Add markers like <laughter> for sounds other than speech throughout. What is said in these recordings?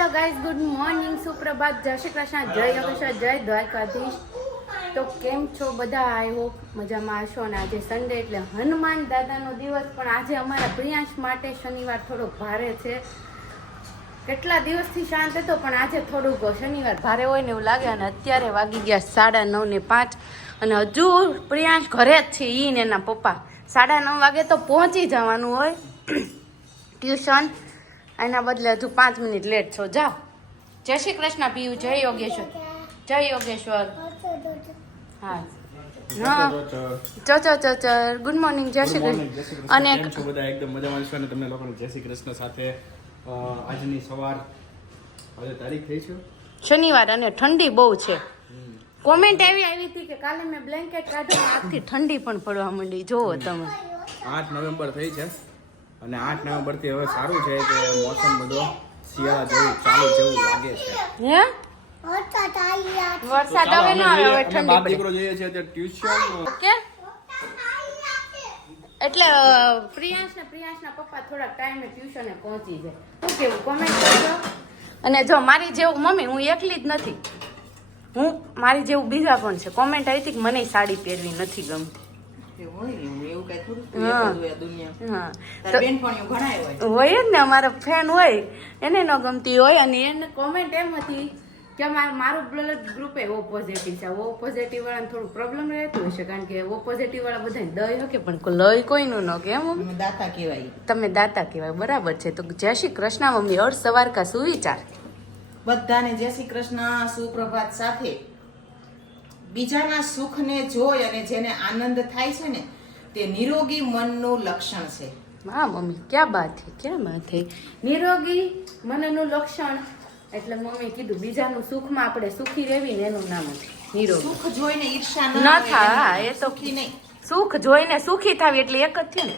Hello guys good morning સુપ્રભાત. જય શ્રી કૃષ્ણ. જય યોગેશ્વર જય દ્વારકાધીશ. તો કેમ છો બધા? આઈ હોપ મજામાં હશો. અને આજે સન્ડે એટલે હનુમાન દાદાનો દિવસ. પણ આજે અમારા પ્રિયાંશ માટે શનિવાર થોડો ભારે છે. કેટલા દિવસથી શાંત હતો, પણ આજે થોડુંક શનિવાર ભારે હોય ને એવું લાગે. અને અત્યારે વાગી ગયા સાડા નવ ને પાંચ. અને હજુ પ્રિયાંશ ઘરે જ છે ઈ ને એના પપ્પા. સાડા નવ વાગે તો પહોંચી જવાનું હોય. <coughs> ટ્યુશન. એના બદલે હજુ પાંચ મિનિટ લેટ છો. જાઓ. જય શ્રી કૃષ્ણ પીયું જય યોગેશ્વર. જય યોગેશ્વર. હા. ગુડ મોર્નિંગ જય શ્રી કૃષ્ણ. અને બધા? એકદમ મજામાં છો અને તમને લોકોને જય શ્રી કૃષ્ણ સાથે આજની સવાર હવે તારીખ થઈ છે? શનિવાર અને ઠંડી બહુ છે. કોમેન્ટ એવી આવી હતી કે કાલે મેં બ્લેન્કેટ કાઢ્યું આખી ઠંડી પણ પડવા માંડી. જોવો તમે. આઠ નવેમ્બર થઈ છે. અને આઠ નવેમ્બરથી હવે સારું છે કે મોસમ બધો શિયાળા જેવું ચાલુ જેવું લાગે છે. હે? વરસાદ હવે ન આવે હવે ઠંડી બાપ દીકરો જોઈએ છે ત્યાં ટ્યુશન ઓકે એટલે અ, પ્રિયાંશ ને પ્રિયાંશના પપ્પા થોડાક ટાઈમે ટ્યુશને પહોંચી જાય. શું કેવું? કોમેન્ટ કરજો. અને જો મારી જેવું મમ્મી હું એકલી જ નથી. હું મારી જેવું બીજા પણ છે. કોમેન્ટ આવી હતી કે મને સાડી પહેરવી નથી ગમતી. હોય જ ને અમારા ફેન હોય એને ન ગમતી હોય અને એને કોમેન્ટ એમ હતી કે માર- બ્લડ ગ્રુપ એ ઓ પોઝિટિવ છે. ઓ પોઝિટિવ વાળાને થોડું પ્રોબ્લેમ રહેતું હશે કારણ કે ઓ પોઝિટિવ વાળા બધાને દય હકે પણ લય કોઈનું ન કે એમ દાતા કહેવાય. તમે દાતા કહેવાય બરાબર છે. તો જય શ્રી કૃષ્ણ મમ્મી અર્થ સવાર કા સુવિચાર. બધાને જય શ્રી કૃષ્ણ સુપ્રભાત સાથે. બીજાના સુખને જોઈ અને જેને આનંદ થાય છે ને તે નિરોગી મનનું લક્ષણ છે. હા મમ્મી ક્યાં બાત છે ક્યાં બાત છે? નિરોગી મનનું લક્ષણ એટલે મમ્મી કીધું બીજાનું સુખમાં આપણે સુખી રહેવી ને એનું નામ છે નિરોગી. સુખ જોઈને ઈર્ષા ન થાય એ તો સુખી નહીં. સુખ જોઈને સુખી થાવી એટલે એક જ છે ને.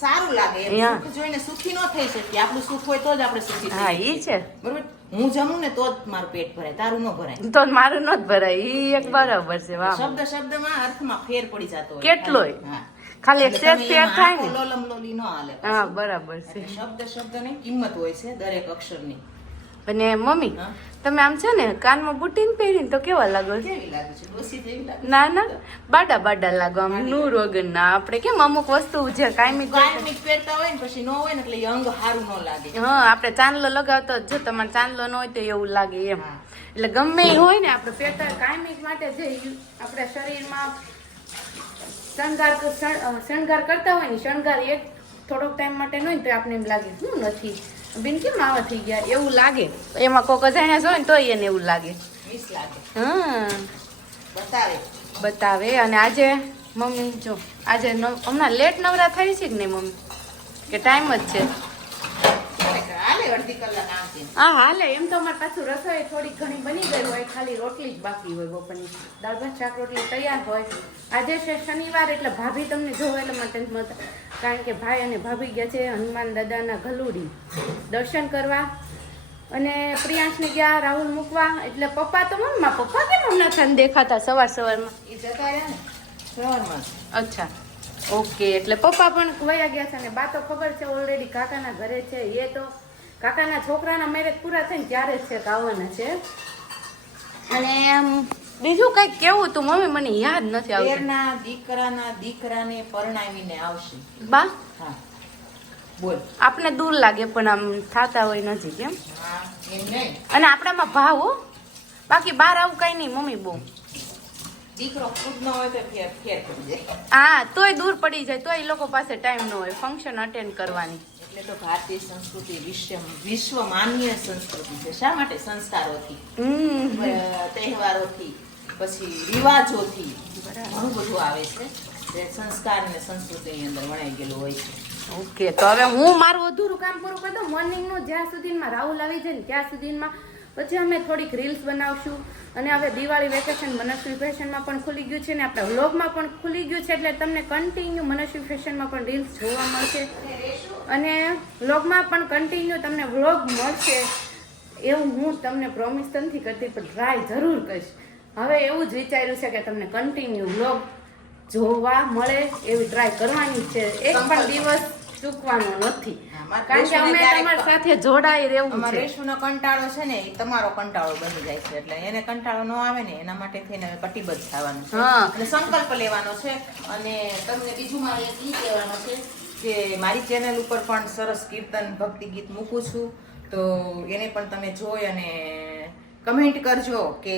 સારું લાગે. સુખ જોઈને સુખી ન થઈ શકીએ. આપણું સુખ હોય તો જ આપણે સુખી હા એ છે. બરોબર? હું જમું ને તો જ મારું પેટ ભરાય તારું ન ભરાય. તો મારું ન જ ભરાય ઈ એક બરાબર છે વાહ. શબ્દ શબ્દમાં અર્થમાં ફેર પડી જતો હોય. કેટલોય? હા. ખાલી એક ફેર થાય ને. લોલમ લોલી ન હાલે હા બરાબર છે. શબ્દ શબ્દની કિંમત હોય છે દરેક અક્ષરની. અને મમ્મી તમે આમ છે ને કાનમાં બુટીન પહેરીને તો કેવા લાગો? ના ના. બાડા બાડા લાગો આમ નૂર વગર ના. આપણે કેમ અમુક વસ્તુ જે કાયમી પહેરતા હોય ને પછી ન હોય ને એટલે અંગ સારું ન લાગે. હા આપણે ચાંદલો લગાવતો જ તમારે ચાંદલો ન હોય તો એવું લાગે એમ. એટલે ગમે હોય ને આપણે પહેરતા કાયમી માટે જે આપણે શરીરમાં શણગાર શણગાર કરતા હોય ને શણગાર એક થોડોક ટાઈમ માટે ન હોય તો આપણે એમ લાગે શું નથી બેન કેમ આવા થઈ ગયા? એવું લાગે. એમાં કોક અજાણ્યા હોય ને તોય એને એવું લાગે. હા બતાવે. બતાવે. અને આજે મમ્મી જો આજે હમણાં લેટ નવરા થઈ છે કે નહીં મમ્મી? કે ટાઈમ જ છે? અડધી કલાક આમ હા હાલે. એમ તો અમારે પાછું રસોઈ થોડી ઘણી બની ગઈ હોય ખાલી રોટલી જ બાકી હોય બપોરની. દાળ ભાત શાક રોટલી તૈયાર હોય. આજે છે શનિવાર એટલે ભાભી તમને જોવે એટલે મને ટેન્શન કારણ કે ભાઈ અને ભાભી ગયા છે હનુમાન દાદાના ગલુડી. દર્શન કરવા. અને પ્રિયાંશને ગયા રાહુલ મૂકવા. એટલે પપ્પા તો મમ્મા પપ્પા કેમ હમણાં થઈને દેખાતા સવાર સવારમાં? એ જતા રહ્યા ને સવારમાં. અચ્છા. ઓકે એટલે પપ્પા પણ વયા ગયા છે અને બા તો ખબર છે ઓલરેડી કાકાના ઘરે છે એ તો કાકાના છોકરાના મેરેજ પૂરા થઈને ત્યારે જ છે? આવવાના છે? અને બીજું કંઈક કેવું તું મમ્મી મને યાદ નથી આવતું. તેરના દીકરાના દીકરાને પરણાવીને આવશે. બા? હા. બોલ. આપને દૂર લાગે પણ આમ થાતા હોય નથી કેમ? એમ અને આપણામાં ભાવ હો. બાકી બહાર આવું કઈ નહીં મમ્મી બહુ. દીકરો ખુદ ન હોય તો ફેર ફેર પડી જાય હા તોય દૂર પડી જાય તોય લોકો પાસે ટાઈમ ન હોય ફંક્શન અટેન્ડ કરવાની. એટલે તો ભારતીય સંસ્કૃતિ વિશ્વ વિશ્વ માન્ય સંસ્કૃતિ છે. શા માટે સંસ્કારોથી? તહેવારોથી પછી રિવાજોથી ઘણું બધું આવે છે જે સંસ્કાર ને સંસ્કૃતિની અંદર વણાઈ ગયેલું હોય છે. ઓકે તો હવે હું મારું અધૂરું કામ પૂરું કરી દઉં. મોર્નિંગનું જ્યાં સુધીમાં રાહુલ આવી જાય ને ત્યાં સુધીમાં પછી અમે થોડીક રીલ્સ બનાવશું. અને હવે દિવાળી વેકેશન મનસ્વી ફેશનમાં પણ ખુલી ગયું છે ને આપણા વ્લોગમાં પણ ખુલી ગયું છે એટલે તમને કન્ટિન્યુ મનસ્વી ફેશનમાં પણ રીલ્સ જોવા મળશે. અને વ્લોગમાં પણ કન્ટિન્યુ તમને વ્લોગ મળશે. એવું હું તમને પ્રોમિસ નથી કરતી પણ ટ્રાય જરૂર કરીશ. હવે એવું જ વિચાર્યું છે કે તમને કન્ટિન્યુ વ્લોગ જોવા મળે એવી ટ્રાય કરવાની છે. એક પણ દિવસ ચૂકવાનો નથી. કારણ કે અમે તમારી સાથે જોડાઈ રહેવું છે. રેશુનો કંટાળો છે ને એ તમારો કંટાળો બની જાય છે. એટલે એને કંટાળો ન આવે ને એના માટે થઈને હવે કટિબદ્ધ થવાનું છે. એટલે અને સંકલ્પ લેવાનો છે અને તમને બીજું મારે ઈ કહેવાનું છે કે મારી ચેનલ ઉપર પણ સરસ કીર્તન ભક્તિ ગીત મૂકું છું. તો એને પણ તમે જોઈ અને કમેન્ટ કરજો કે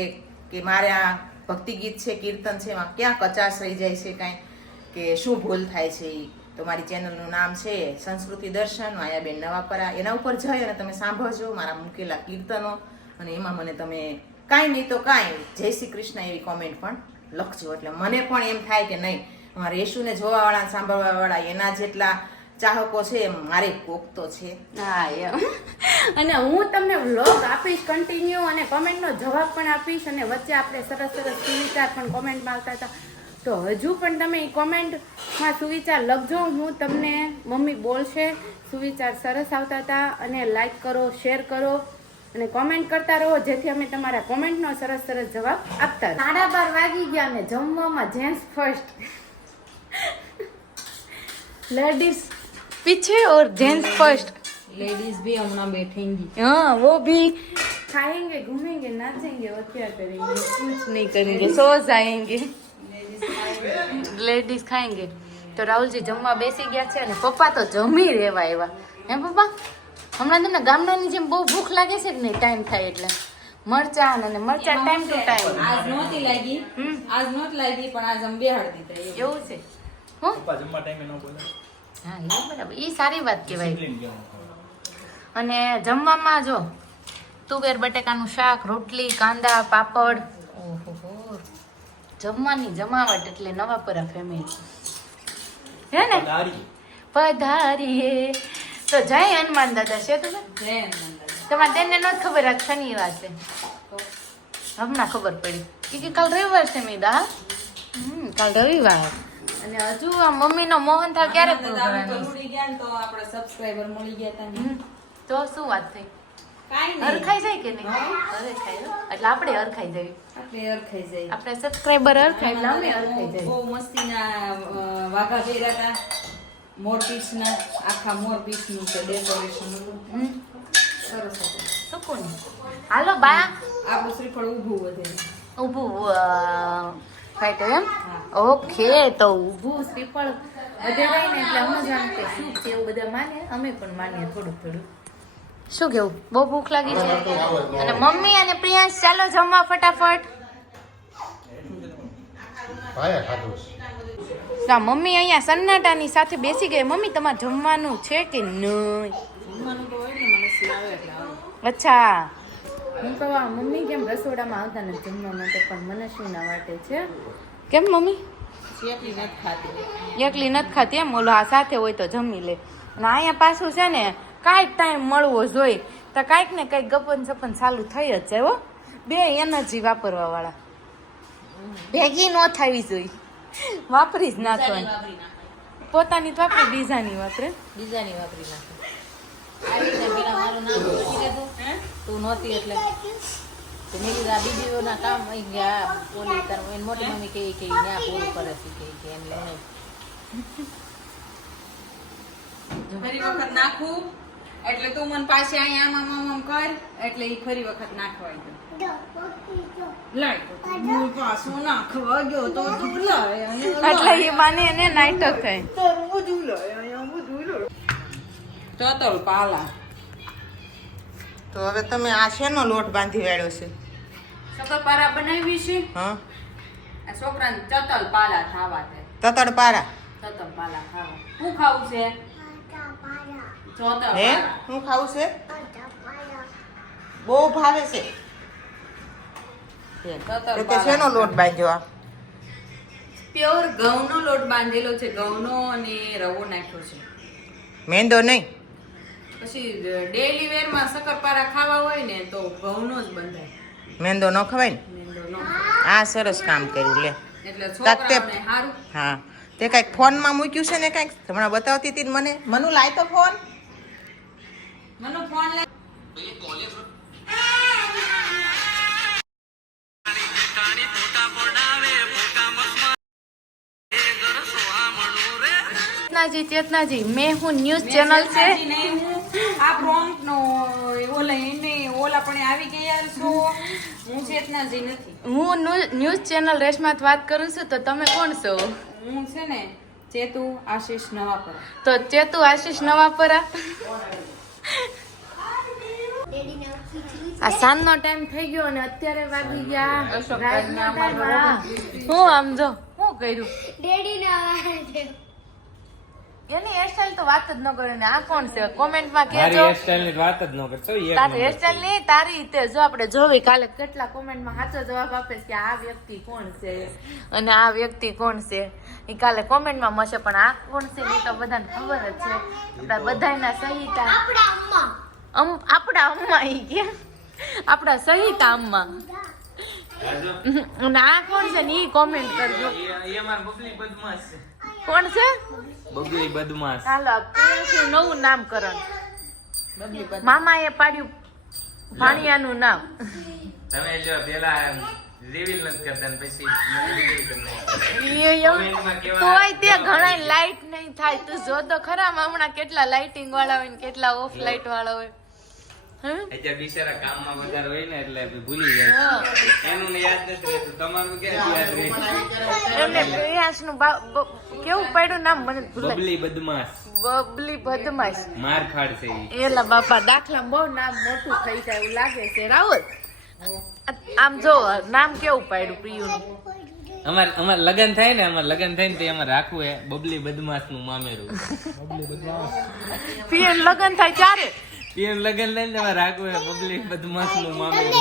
કે મારે આ ભક્તિ ગીત છે કીર્તન છે એમાં ક્યાં કચાશ રહી જાય છે કાંઈ કે શું ભૂલ થાય છે ઈ. તો મારી ચેનલનું નામ છે સંસ્કૃતિ દર્શન, માયાબેન નવાપરા. એના ઉપર જઈ અને તમે સાંભળજો મારા મૂકેલા કીર્તનો. અને એમાં મને તમે કાંઈ નહીં તો કાંઈ જય શ્રી કૃષ્ણ એવી કોમેન્ટ પણ લખજો. એટલે મને પણ એમ થાય કે નહીં મારે યશુને જોવાવાળા સાંભળવાવાળા એના જેટલા ચાહકો છે મારે કોક તો છે. હા, એમ. અને હું તમને વ્લોગ આપીશ કન્ટિન્યુ અને કોમેન્ટનો જવાબ પણ આપીશ. અને વચ્ચે આપણે સરસ સરસ સુવિચાર પણ કોમેન્ટમાં આવતા હતા. તો હજુ પણ તમે એ કોમેન્ટમાં સુવિચાર લખજો હું તમને મમ્મી બોલશે સુવિચાર સરસ આવતા હતા અને લાઈક કરો શેર કરો અને કોમેન્ટ કરતા રહો જેથી અમે તમારા કોમેન્ટનો સરસ સરસ જવાબ આપતા રહીએ. સાડા બાર વાગી ગયા અને જમવામાં જેન્ટ્સ ફર્સ્ટ लेडीज पीछे और जेंट्स फर्स्ट लेडीज भी अपना बैठेंगी हाँ वो भी खाएंगे घूमेंगे नाचेंगे और क्या करेंगे कुछ नहीं करेंगे सो जाएंगे લેડીઝ ખાએંગે તો રાહુલજી જમવા બેસી ગયા છે અને પપ્પા તો જમી રહેવા એવા હે પપ્પા? હમણાં તમને ગામડાની જેમ બહુ ભૂખ લાગે છે કે નહીં? ટાઈમ થાય એટલે. મરચાં અને મરચાં ટાઈમ ટુ ટાઈમ આજ નહોતી લાગી. આજ નહોતી લાગી પણ આજ અંબે હાડતી એવું છે? હો? પપ્પા જમવા ટાઈમે ન બોલે. હા એ બરાબર. એ સારી વાત કહેવાય. અને જમવામાં જો તુવેર બટેકાનું શાક રોટલી કાંદા પાપડ જમવાની જમાવટ એટલે નવાપરા ફેમિલી હે ને? પધારીએ. તો જય હનુમાન દાદા છે તમે તમારે તેને નથી ખબર આ શનિવાર છે. હમણાં ખબર પડી. કે કાલ રવિવાર છે મેદા હમ કાલ રવિવાર. અને હજુ આ મમ્મીનો મોહન થાવ ક્યારે પૂરો દાદા તો ઉડી ગયા ને તો આપણે સબસ્ક્રાઇબર મળી ગયા તા તો શું વાત થઈ? કાંઈ નહીં. હરખાઈ જાય કે નહીં? હરખાઈ એટલે આપણે હરખાઈ જાય. જાય. આપણે સબસ્ક્રાઇબર એટલે અમે બહુ જાય. બહુ મસ્તીના વાઘા પહેર્યા હતા. મોર પીસના આખા મોર પીસનું છે ડેકોરેશન સરસ હતું. સુકૂન. હાલો બા. આપણું શ્રીફળ ઊભું વધે. ઊભું ખાઈ એમ? ઓકે તો ઊભું શ્રીફળ વધે ને એટલે અમે જાણ કે શું છે એવું બધા માને. અમે પણ માનીએ થોડું થોડું શું કેવું? બહુ ભૂખ લાગી છે? અને મમ્મી અને પ્રિયાંશ ચાલો જમવા ફટાફટ. ના તો આ મમ્મી અહીંયા સન્નાટાની સાથે બેસી ગઈ. મમ્મી તમારે જમવાનું છે કે નહીં? અચ્છા. હું તો આ મમ્મી કેમ રસોડામાં આવતા નથી જમવા માટે પણ મને શું ના વાટે છે? કેમ મમ્મી? એકલી નથી ખાતી. એકલી નથી ખાતી એમ? ઓલો આ સાથે હોય તો જમી લે. અને અહીંયા પાછું છે ને કાંઈક ટાઈમ મળવો જોઈએ. તો કાંઈક ને કંઈક ગપન સપન ચાલુ થઈ જ જાય હો. બે એનર્જી વાપરવા વાળા ભેગી ન થવી જોઈએ. વાપરી જ નાખવાની. થાય પોતાની તો આપણે બીજાની વાપરે. બીજાની વાપરી નાખે આવી રીતે પેલા મારું નામ લખી દેતો તું નહોતી એટલે. તો મેં કીધું આ બીજીઓના કામ અહીં ગયા ઓલી તાર મોટી મમ્મી કહે કે ત્યાં પૂરું કરે છે કે કે એમ લઈને નાખું. એટલે તું મને પાસે અહીંયા આમ આમ આમ કર એટલે એ ફરી વખત નાખવાય ગયો તો હવે તમે આ શેનો લોટ બાંધી વાળ્યો છે? શકરપારા બનાવી છે? હા. છોકરાને ચતલ પાલા ખાવા છે. તતડ પારા? ચતલ પાલા ખાવા. શું ખાવું છે? હે? હું ખાવું છે? બહુ ભાવે છે. તો શેનો લોટ બાંધ્યો આ? પ્યોર ઘઉંનો લોટ બાંધેલો છે. ઘઉંનો અને રવો નાખ્યો છે. મેંદો નહીં? પછી ડેલી વેરમાં શક્કરપારા ખાવા હોય ને તો ઘઉંનો જ બંધાય. મેંદો ન ખવાય ને? મેંદો નો આ સરસ કામ કર્યું લે. એટલે છોકરાઓને સારું હા. તે કાંઈક ફોનમાં મૂક્યું છે ને કાંઈક? હમણાં બતાવતી હતી મને. મનુ લાય તો ફોન. મનુ ફોન ચેતનાજી ચેતનાજી મેં હું ન્યૂઝ ચેનલ છે? આ પ્રોમ્પ્ટ નો ઓલા એને ઓલા પણ આવી ગયા છો. હું ચેતનાજી નથી. હું ન્યૂઝ ચેનલ રેશમાત વાત કરું છું તો તમે કોણ છો? હું છે ને ચેતુ આશીષ નવાપરા. તો ચેતુ આશીષ નવાપરા? આ સાંજનો ટાઈમ થઈ ગયો અને અત્યારે વાગી ગયા. હું આમ જો શું કર્યું? એની હેરસ્ટાઈલ તો વાત જ ન કરે ને આ કોણ છે? કોમેન્ટમાં મારી કહેજો. હેરસ્ટાઈલની વાત જ ન કરશો એક તારી હેરસ્ટાઈલ નહીં તારી રીતે. જો આપણે જોવી કાલે કેટલા કોમેન્ટમાં સાચો જવાબ આપે કે આ વ્યક્તિ કોણ છે? અને આ વ્યક્તિ કોણ છે? એ કાલે કોમેન્ટમાં મળશે પણ આ કોણ છે એ તો બધાને ખબર જ છે. આપણા બધાના સહિતા. અમ આપણા અમ્મા ઈ કે. આપણા સહિતા અમ્મા. અને આ કોણ છે ને એ કોમેન્ટ કરજો કોણ છે? બગલી બદમાશ. ચાલો પ્રિયંશનું નવું નામકરણ. મામાએ પાડ્યું ભાણિયાનું નામ. તમે જો પેલા રિવીલ નથી કરતા ને પછી તોય તે ઘણા લાઈટ નહીં થાય. તું જો તો ખરા હમણાં કેટલા લાઇટિંગ વાળા હોય ને કેટલા ઓફ લાઇટ વાળા હોય? અત્યારે બિચારા કામમાં વધારે હોય ને એટલે ભૂલી જાય એનું યાદ નથી રહેતું. તમારું ક્યાં યાદ રહે? એમને પ્રિયાંશનું બા- કેવું પડ્યું નામ? મને બબલી બદમાશ. બબલી બદમાશ. માર ખાડ છે એલા બાપા દાખલા બહુ નામ મોટું થઈ જાય એવું લાગે છે. રાહુલ આમ જો નામ કેવું પાડ્યું પ્રિયુનું? અમાર અમાર લગન થાય ને અમાર લગન થાય ને તે અમારે રાખવું હે. બબલી બદમાશનું મામેરું. પ્રિયન લગ્ન થાય ત્યારે? પીએમ લગન થાય ને રાખવું હે બદમાશનું મામેરું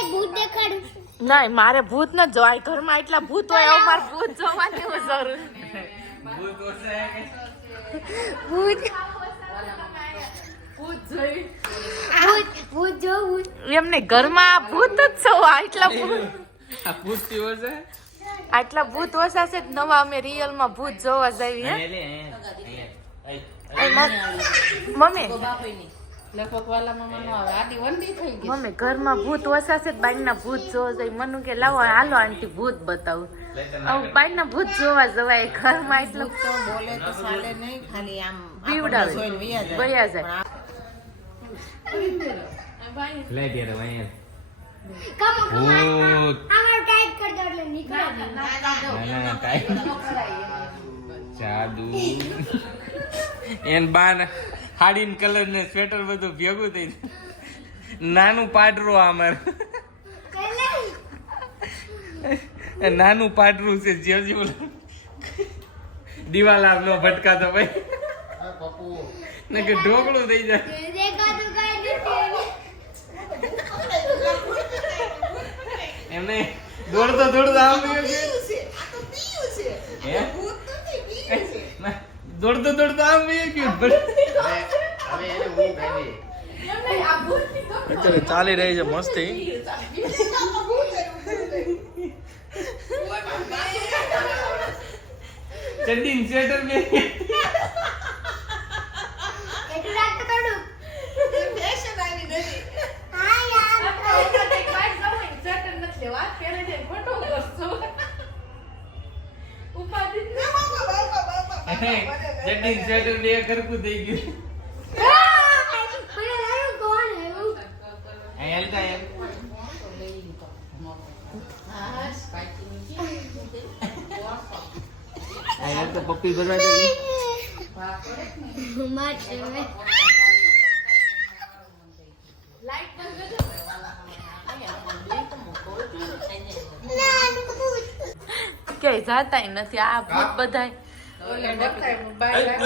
ના મારે ભૂત ન જોવાય. ઘરમાં એટલા ભૂત હોય હવે મારે ભૂત જોવાની હું જરૂર ભૂત ઓછા? ભૂત. ભૂત એમને ઘરમાં ભૂત જ છો એટલા ભૂત. આ ઓછા આટલા ભૂત ઓછા છે જ નવા અમે રિયલમાં ભૂત જોવા જઈએ મમ્મી. લગભગ વાલા મામાનો આવે. આડી વંડી થઈ ગઈ. મમ્મી ઘરમાં ભૂત વસાશે બાઈના ભૂત જોવા જાય. મનુ કે લાવો હાલો આંટી ભૂત બતાવું. આવું બાઈના ભૂત જોવા જવાય ઘરમાં એટલું તો બોલે તો ચાલે નહીં ખાલી આમ પીવડાવે. આપણને જોઈને વયા જાય. વયા જાય. લે ત્યારે અહીંયા. ભૂત ના, ના, કાંઈ. જાદુ. એન બાન હાડીન કલર ને સ્વેટર બધું ભેગું થઈ નાનું પાટરું અમાર નાનું પાટરું છે જે જેવું દિવાલ આમ નો ભટકાતો ભાઈ. ને કે ઢોકળું થઈ જાય. એમને દોડતો દોડતો આમ હે? દોડતો દોડતો આમ ગયો કે અત્યારે ચાલી રહી છે મસ્તી. ચડ્ડી સ્વેટર બે ચડ્ડી સેટર બે કરકું થઈ ગયું. હાલતા અહીં પપ્પી ભરવા જઈ ક્યાંય જાતાય નથી. આ ભૂત બધાય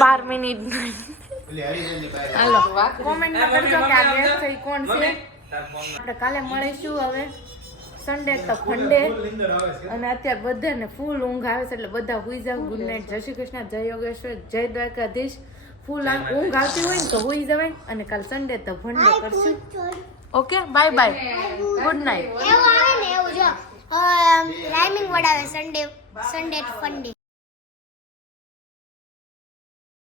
બાર મિનિટ. હાલો. કોમેન્ટમાં કરજો કે આ ગેસ છે કોણ છે? આપણે કાલે મળીશું હવે. સન્ડે તો ફંડે અને અત્યારે બધાને ફૂલ ઊંઘ આવે છે એટલે બધા હુઈ જાવ ગુડ નાઇટ જય શ્રી કૃષ્ણ જય યોગેશ્વર જય દ્વારકાધીશ. ફૂલ ઊંઘ આવતી હોય ને તો હુઈ જવાય. અને કાલ સન્ડે તો ફંડે કરશું. Okay bye bye good night એવું આવે ને એવું જો. રાઇમિંગ વર્ડ આવે સન્ડે સન્ડે ફંડે